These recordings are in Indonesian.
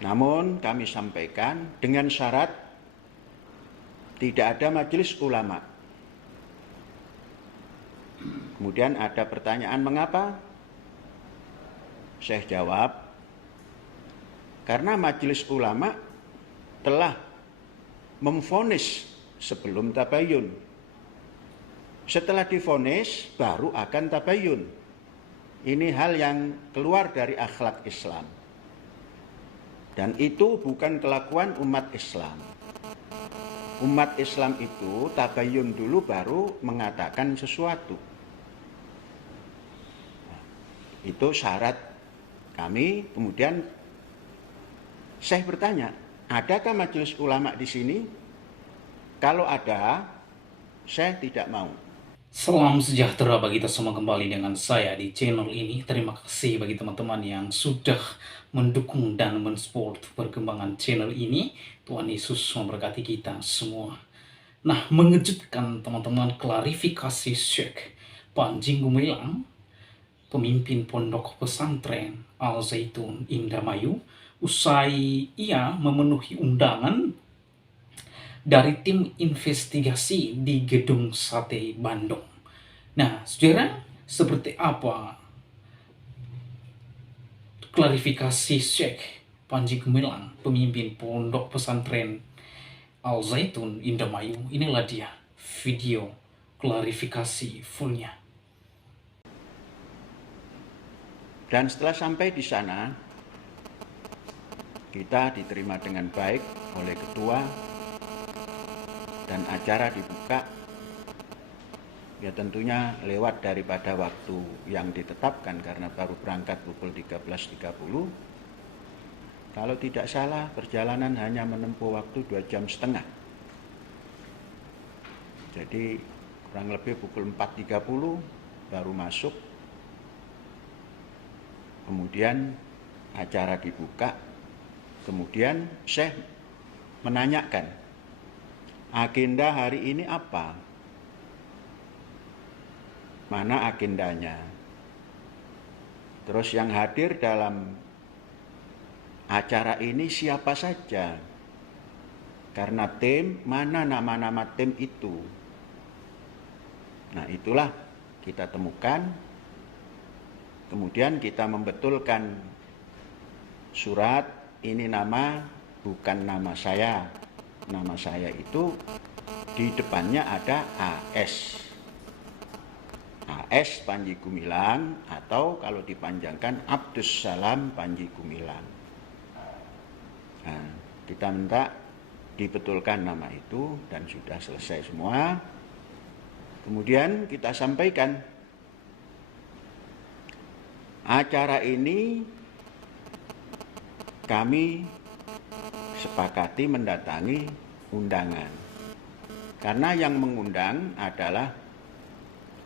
Namun kami sampaikan dengan syarat tidak ada majelis ulama. Kemudian ada pertanyaan mengapa? Saya jawab, karena majelis ulama telah memvonis sebelum tabayun. Setelah divonis baru akan tabayun. Ini hal yang keluar dari akhlak Islam. Dan itu bukan kelakuan umat Islam. Umat Islam itu tabayun dulu baru mengatakan sesuatu. Itu syarat kami. Kemudian saya bertanya, adakah majelis ulama di sini? Kalau ada, saya tidak mau. Salam sejahtera bagi kita semua, kembali dengan saya di channel ini. Terima kasih bagi teman-teman yang sudah mendukung dan mensupport perkembangan channel ini. Tuhan Yesus memberkati kita semua. Nah, mengejutkan teman-teman, klarifikasi Syekh Panji Gumilang, pemimpin pondok pesantren Al Zaitun Indramayu, usai ia memenuhi undangan dari tim investigasi di Gedung Sate Bandung. Nah, saudara, seperti apa klarifikasi Syekh Panji Gumilang, pemimpin pondok pesantren Al Zaitun Indramayu? Inilah dia video klarifikasi fullnya. Dan setelah sampai di sana, kita diterima dengan baik oleh ketua dan acara dibuka. Ya tentunya lewat daripada waktu yang ditetapkan karena baru berangkat pukul 13.30. Kalau tidak salah perjalanan hanya menempuh waktu 2,5 jam. Jadi kurang lebih pukul 4.30 baru masuk. Kemudian acara dibuka. Kemudian Syekh menanyakan, agenda hari ini apa? Mana agendanya? Terus yang hadir dalam acara ini siapa saja? Karena tim, mana nama-nama tim itu? Nah, itulah kita temukan. Kemudian kita membetulkan surat, ini nama bukan nama saya. Nama saya itu di depannya ada AS. AS Panji Gumilang, atau kalau dipanjangkan Abdus Salam Panji Gumilang. Nah, kita minta dibetulkan nama itu dan sudah selesai semua. Kemudian kita sampaikan, acara ini kami sepakati mendatangi undangan. Karena yang mengundang adalah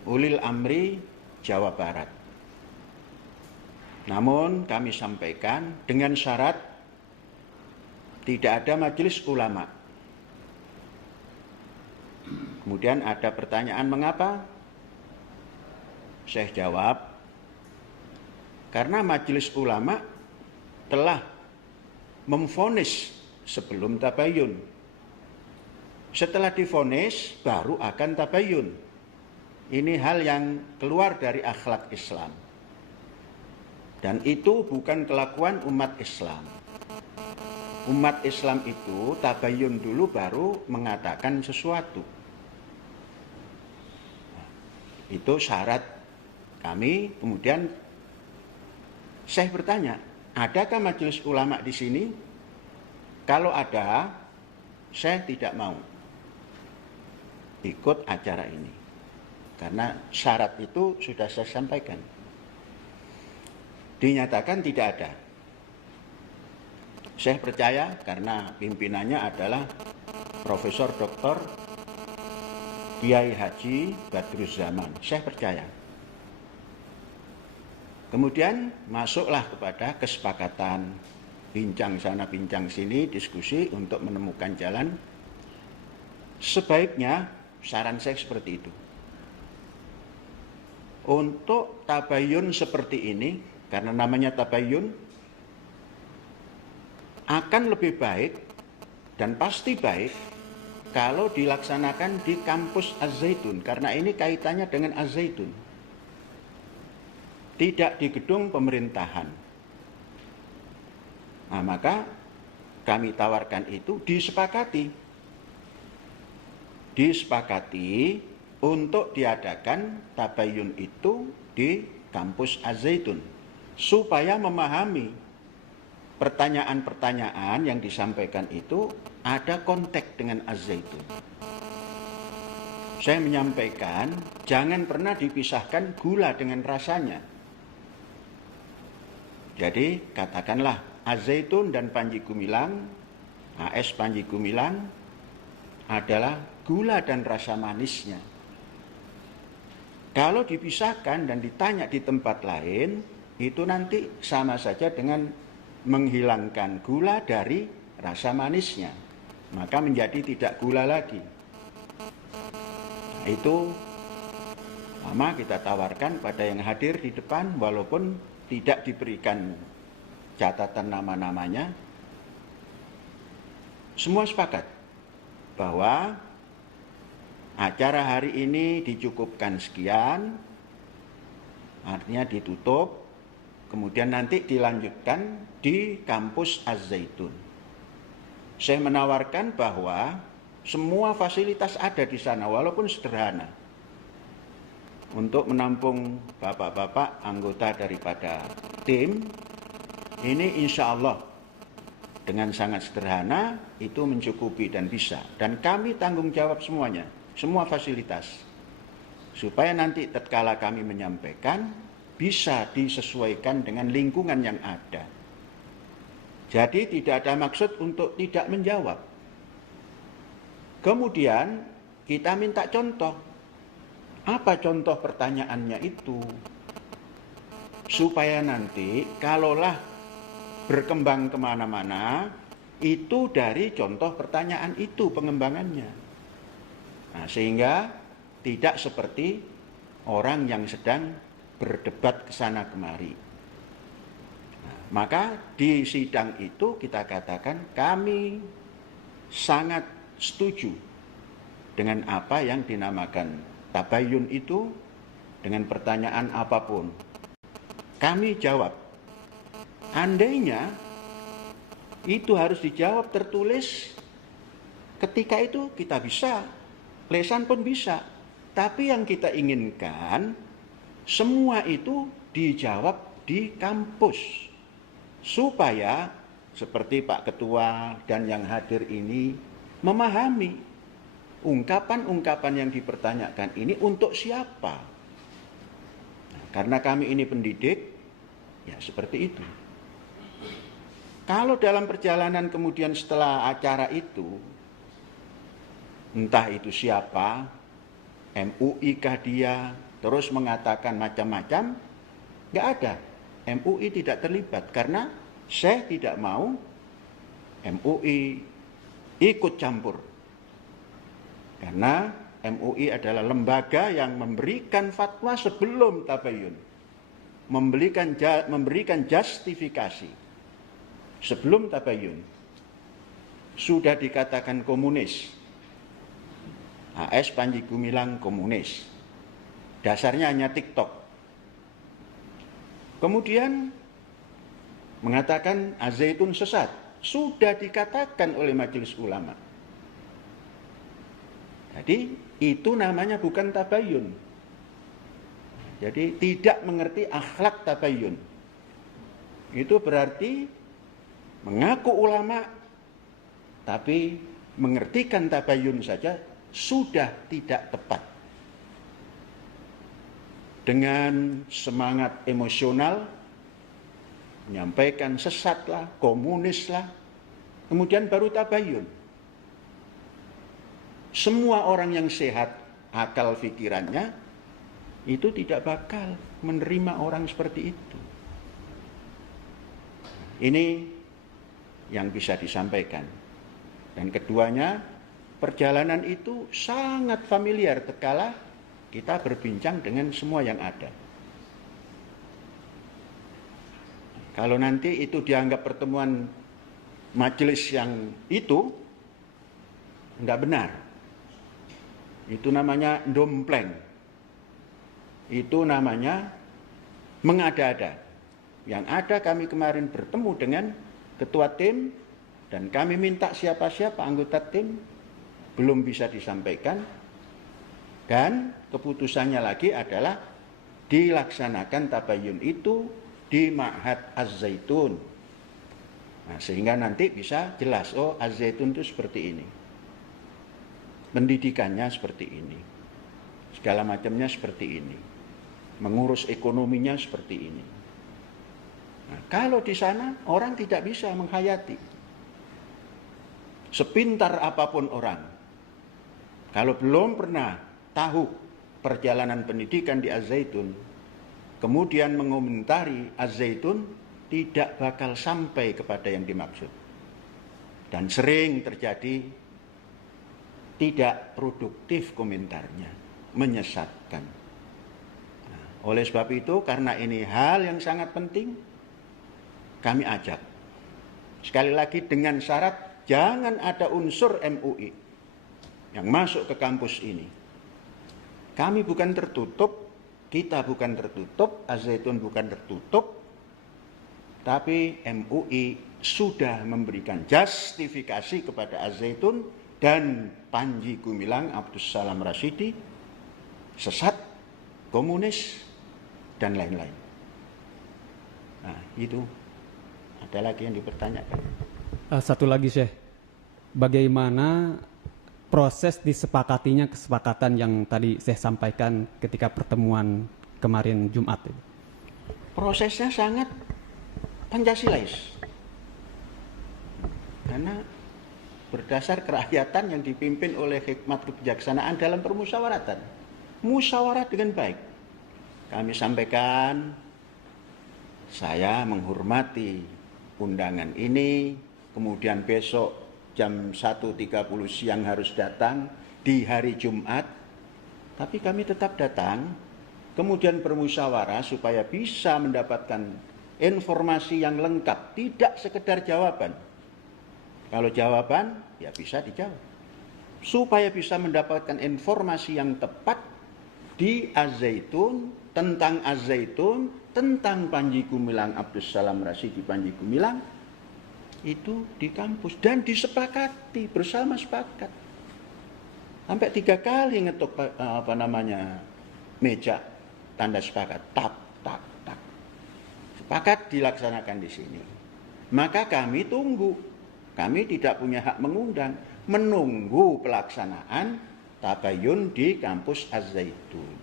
Ulil Amri Jawa Barat. Namun kami sampaikan dengan syarat tidak ada majelis ulama. Kemudian ada pertanyaan mengapa? Saya jawab, karena majelis ulama telah memvonis sebelum tabayun. Setelah divonis baru akan tabayun. Ini hal yang keluar dari akhlak Islam. Dan itu bukan kelakuan umat Islam. Umat Islam itu tabayun dulu baru mengatakan sesuatu. Itu syarat kami. Kemudian saya bertanya, adakah majelis ulama di sini? Kalau ada, saya tidak mau ikut acara ini. Karena syarat itu sudah saya sampaikan. Dinyatakan tidak ada. Saya percaya karena pimpinannya adalah Profesor Dr. Kiai Haji Badruzzaman. Saya percaya. Kemudian masuklah kepada kesepakatan, bincang sana bincang sini, diskusi untuk menemukan jalan. Sebaiknya saran saya seperti itu. Untuk tabayun seperti ini, karena namanya tabayun, akan lebih baik dan pasti baik kalau dilaksanakan di kampus Az-Zaitun, karena ini kaitannya dengan Az-Zaitun, tidak di gedung pemerintahan. Nah, maka kami tawarkan itu disepakati untuk diadakan tabayun itu di kampus Az-Zaitun, supaya memahami pertanyaan-pertanyaan yang disampaikan itu ada konteks dengan Az-Zaitun. Saya menyampaikan, jangan pernah dipisahkan gula dengan rasanya. Jadi katakanlah Az-Zaitun dan Panji Gumilang, AS Panji Gumilang adalah gula dan rasa manisnya. Kalau dipisahkan dan ditanya di tempat lain, itu nanti sama saja dengan menghilangkan gula dari rasa manisnya. Maka menjadi tidak gula lagi. Nah, itu sama kita tawarkan pada yang hadir di depan, walaupun tidak diberikan catatan nama-namanya. Semua sepakat bahwa acara hari ini dicukupkan sekian, artinya ditutup, kemudian nanti dilanjutkan di kampus Az-Zaitun. Saya menawarkan bahwa semua fasilitas ada di sana, walaupun sederhana, untuk menampung bapak-bapak anggota daripada tim. Ini insya Allah dengan sangat sederhana itu mencukupi dan bisa. Dan kami tanggung jawab semuanya, semua fasilitas, supaya nanti tatkala kami menyampaikan bisa disesuaikan dengan lingkungan yang ada. Jadi tidak ada maksud untuk tidak menjawab. Kemudian kita minta contoh. Apa contoh pertanyaannya itu? Supaya nanti kalaulah berkembang kemana-mana, itu dari contoh pertanyaan itu pengembangannya. Nah, sehingga tidak seperti orang yang sedang berdebat kesana kemari. Nah, maka di sidang itu kita katakan kami sangat setuju dengan apa yang dinamakan tabayun itu, dengan pertanyaan apapun. Kami jawab. Andainya itu harus dijawab tertulis, ketika itu kita bisa, lesan pun bisa. Tapi yang kita inginkan, semua itu dijawab di kampus. Supaya seperti Pak Ketua dan yang hadir ini memahami ungkapan-ungkapan yang dipertanyakan ini untuk siapa. Nah, karena kami ini pendidik, ya seperti itu. Kalau dalam perjalanan kemudian setelah acara itu, entah itu siapa, MUI kah dia, terus mengatakan macam-macam, nggak ada. MUI tidak terlibat karena saya tidak mau MUI ikut campur. Karena MUI adalah lembaga yang memberikan fatwa sebelum tabayun, memberikan justifikasi sebelum tabayun. Sudah dikatakan komunis, AS Panji Gumilang komunis, dasarnya hanya TikTok. Kemudian mengatakan Az-Zaitun sesat, sudah dikatakan oleh Majelis Ulama. Jadi itu namanya bukan tabayun. Jadi tidak mengerti akhlak tabayun. Itu berarti mengaku ulama, tapi mengertikan tabayun saja sudah tidak tepat. Dengan semangat emosional, menyampaikan sesatlah, komunislah, kemudian baru tabayun. Semua orang yang sehat akal pikirannya itu tidak bakal menerima orang seperti itu. Ini yang bisa disampaikan. Dan keduanya, perjalanan itu sangat familiar tatkala kita berbincang dengan semua yang ada. Kalau nanti itu dianggap pertemuan majelis yang itu enggak benar. Itu namanya dompleng. Itu namanya mengada-ada. Yang ada kami kemarin bertemu dengan ketua tim dan kami minta siapa-siapa anggota tim, belum bisa disampaikan, dan keputusannya lagi adalah dilaksanakan tabayun itu di Ma'had Az-Zaitun. Nah, sehingga nanti bisa jelas, oh Az-Zaitun itu seperti ini, pendidikannya seperti ini, segala macamnya seperti ini, mengurus ekonominya seperti ini. Nah, kalau di sana orang tidak bisa menghayati, sepintar apapun orang, kalau belum pernah tahu perjalanan pendidikan di Az-Zaitun, kemudian mengomentari Az-Zaitun, tidak bakal sampai kepada yang dimaksud. Dan sering terjadi tidak produktif komentarnya, menyesatkan. Nah, oleh sebab itu, karena ini hal yang sangat penting, kami ajak. Sekali lagi dengan syarat jangan ada unsur MUI yang masuk ke kampus ini. Kami bukan tertutup, kita bukan tertutup, Az-Zaitun bukan tertutup, tapi MUI sudah memberikan justifikasi kepada Az-Zaitun dan Panji Gumilang Abdus Salam Rasyidi sesat, komunis, dan lain-lain. Nah, itu. Ada lagi yang dipertanyakan? Satu lagi, Syekh. Bagaimana proses disepakatinya kesepakatan yang tadi saya sampaikan ketika pertemuan kemarin Jumat? Prosesnya sangat Pancasilais. Karena berdasar kerakyatan yang dipimpin oleh hikmat kebijaksanaan dalam permusyawaratan. Musyawarah dengan baik. Kami sampaikan, saya menghormati undangan ini, kemudian besok jam 1.30 siang harus datang di hari Jumat, tapi kami tetap datang, kemudian bermusyawarah supaya bisa mendapatkan informasi yang lengkap, tidak sekedar jawaban. Kalau jawaban, ya bisa dijawab. Supaya bisa mendapatkan informasi yang tepat di Az-Zaitun, tentang Az-Zaitun, tentang Panji Gumilang Abdus Salam Rasyidi Panji Gumilang, itu di kampus dan disepakati bersama, sepakat. Sampai 3 kali ngetuk meja tanda sepakat, tak. Sepakat dilaksanakan di sini. Maka kami tunggu. Kami tidak punya hak mengundang, menunggu pelaksanaan tabayun di kampus Az-Zaitun.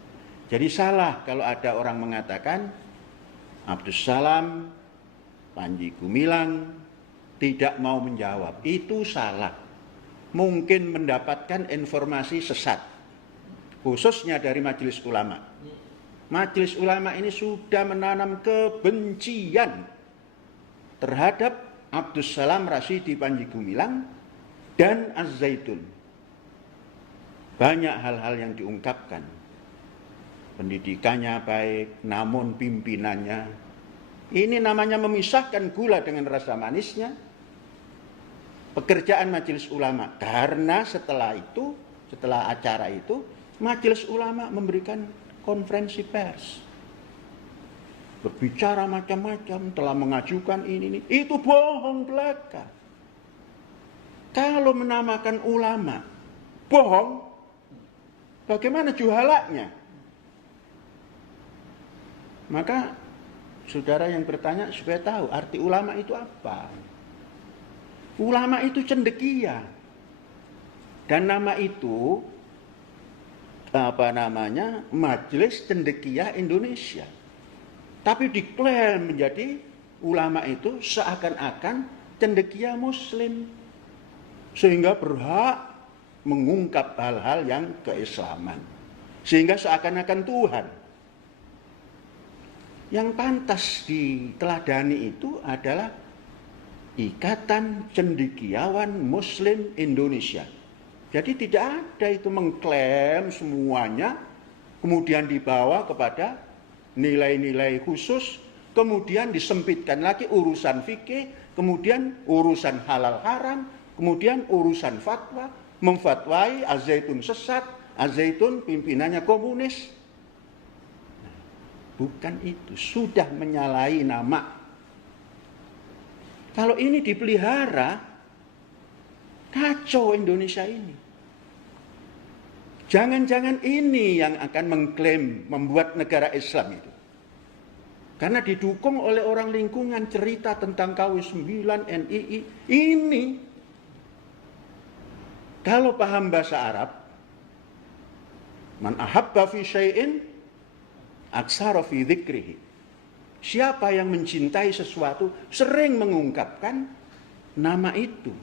Jadi salah kalau ada orang mengatakan Abdus Salam Panji Gumilang tidak mau menjawab. Itu salah. Mungkin mendapatkan informasi sesat, khususnya dari Majelis Ulama. Majelis Ulama ini sudah menanam kebencian terhadap Abdus Salam Rasyidi Panji Gumilang dan Az-Zaitun. Banyak hal-hal yang diungkapkan. Pendidikannya baik, namun pimpinannya, ini namanya memisahkan gula dengan rasa manisnya. Pekerjaan Majelis Ulama, karena setelah acara itu, Majelis Ulama memberikan konferensi pers, berbicara macam-macam, telah mengajukan ini, itu bohong belaka. Kalau menamakan ulama bohong, bagaimana juhalanya? Maka saudara yang bertanya supaya tahu arti ulama itu apa. Ulama itu cendekia. Dan nama itu Majelis Cendekia Indonesia. Tapi diklaim menjadi ulama itu seakan-akan cendekia muslim. Sehingga berhak mengungkap hal-hal yang keislaman. Sehingga seakan-akan Tuhan. Yang pantas diteladani itu adalah Ikatan Cendekiawan Muslim Indonesia. Jadi tidak ada itu mengklaim semuanya, kemudian dibawa kepada nilai-nilai khusus kemudian disempitkan lagi urusan fikih, kemudian urusan halal haram, kemudian urusan fatwa, memfatwai Al-Zaitun sesat, Al-Zaitun pimpinannya komunis. Bukan itu, sudah menyalahi nama. Kalau ini dipelihara, kacau Indonesia ini. Jangan-jangan ini yang akan mengklaim membuat negara Islam itu. Karena didukung oleh orang lingkungan cerita tentang KW9, NII. Ini, kalau paham bahasa Arab, man ahabba fi syai'in aksara fi dzikrihi. Siapa yang mencintai sesuatu sering mengungkapkan nama itu.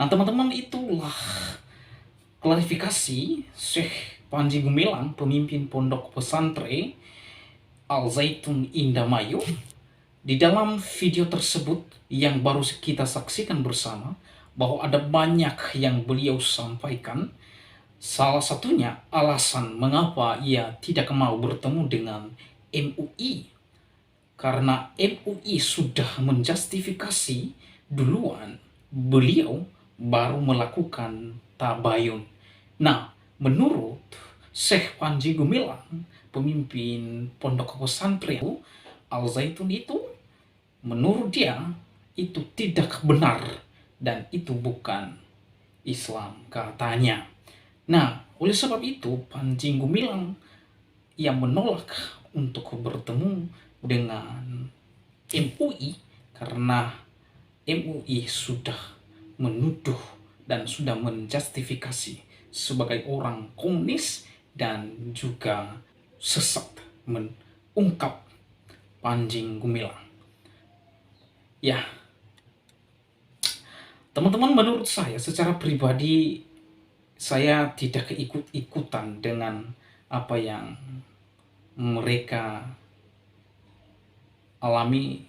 Nah teman-teman, itulah klarifikasi Syekh Panji Gumilang, pemimpin pondok pesantren Al-Zaitun Indramayu. Di dalam video tersebut yang baru kita saksikan bersama, bahwa ada banyak yang beliau sampaikan. Salah satunya alasan mengapa ia tidak mau bertemu dengan MUI. Karena MUI sudah menjustifikasi duluan, beliau baru melakukan tabayun. Nah, menurut Syekh Panji Gumilang, pemimpin pondok pesantren Al-Zaitun itu, menurut dia itu tidak benar dan itu bukan Islam, katanya. Nah, oleh sebab itu Panji Gumilang yang menolak untuk bertemu dengan MUI karena MUI sudah menuduh dan sudah menjustifikasi sebagai orang komunis dan juga sesat, mengungkap Panji Gumilang. Ya, teman-teman, menurut saya secara pribadi, saya tidak ikut-ikutan dengan apa yang mereka alami.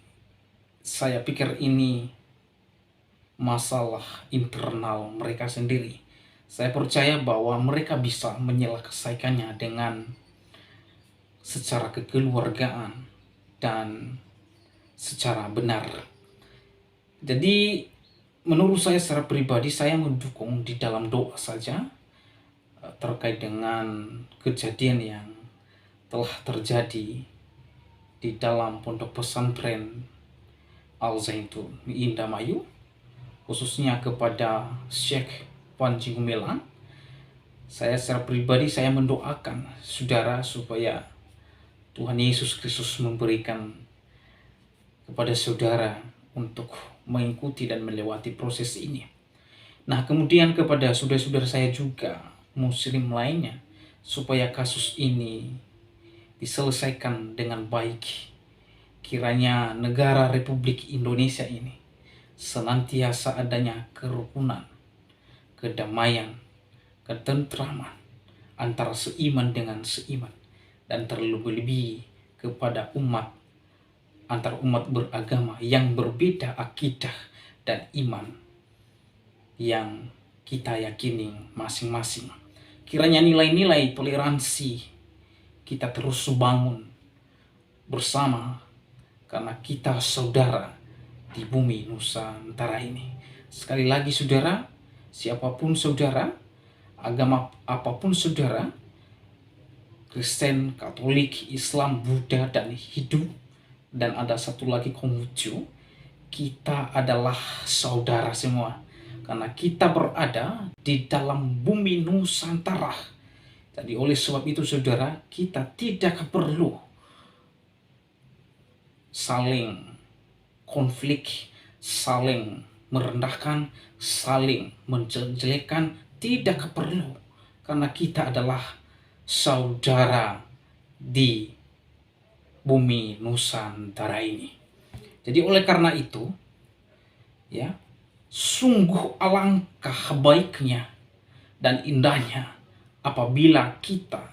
Saya pikir ini masalah internal mereka sendiri. Saya percaya bahwa mereka bisa menyelesaikannya dengan secara kekeluargaan dan secara benar. Jadi menurut saya secara pribadi, saya mendukung di dalam doa saja terkait dengan kejadian yang telah terjadi di dalam pondok pesantren Al-Zaitun Indramayu, khususnya kepada Syekh Panji Gumilang. Saya secara pribadi, saya mendoakan saudara supaya Tuhan Yesus Kristus memberikan kepada saudara untuk mengikuti dan melewati proses ini. Nah, kemudian kepada saudara-saudara saya juga muslim lainnya, supaya kasus ini diselesaikan dengan baik. Kiranya negara Republik Indonesia ini senantiasa adanya kerukunan, kedamaian, ketentraman antara seiman dengan seiman, dan terlebih-lebih kepada umat, antar umat beragama yang berbeda akidah dan iman yang kita yakini masing-masing. Kiranya nilai-nilai toleransi kita terus bangun bersama, karena kita saudara di bumi Nusantara ini. Sekali lagi saudara, siapapun saudara, agama apapun saudara, Kristen, Katolik, Islam, Buddha, dan Hindu, dan ada satu lagi Konghucu, kita adalah saudara semua, karena kita berada di dalam bumi Nusantara. Jadi oleh sebab itu saudara, kita tidak perlu saling konflik, saling merendahkan, saling menjelekkan, tidak perlu, karena kita adalah saudara di bumi Nusantara ini. Jadi oleh karena itu, ya, sungguh alangkah baiknya dan indahnya apabila kita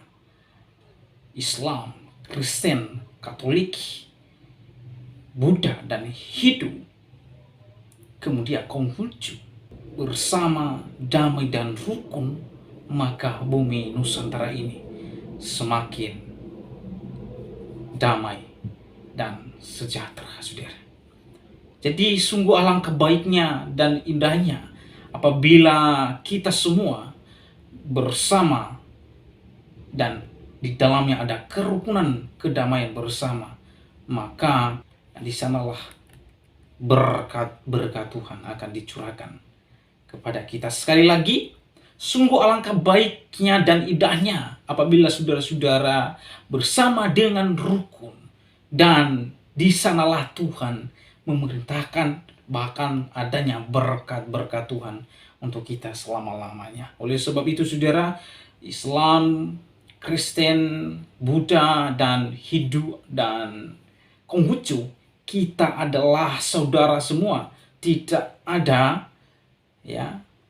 Islam, Kristen, Katolik, Buddha, dan Hindu, kemudian Konghucu, bersama damai dan rukun, maka bumi Nusantara ini semakin damai dan sejahtera, saudara. Jadi sungguh alangkah baiknya dan indahnya apabila kita semua bersama dan di dalamnya ada kerukunan kedamaian bersama, maka di sanalah berkat Tuhan akan dicurahkan kepada kita. Sekali lagi, sungguh alangkah baiknya dan indahnya apabila saudara-saudara bersama dengan rukun, dan di sanalah Tuhan memerintahkan bahkan adanya berkat-berkat Tuhan untuk kita selama-lamanya. Oleh sebab itu, saudara, Islam, Kristen, Buddha, dan Hindu, dan Konghucu, kita adalah saudara semua. Tidak ada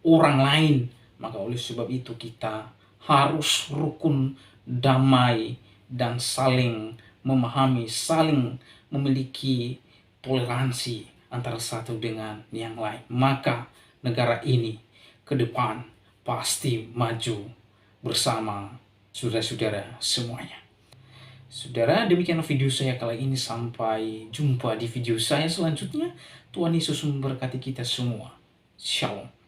orang lain. Maka oleh sebab itu kita harus rukun, damai, dan saling memahami, saling memiliki toleransi antara satu dengan yang lain. Maka negara ini ke depan pasti maju bersama saudara-saudara semuanya. Saudara, demikian video saya kali ini. Sampai jumpa di video saya selanjutnya. Tuhan Yesus memberkati kita semua. Shalom.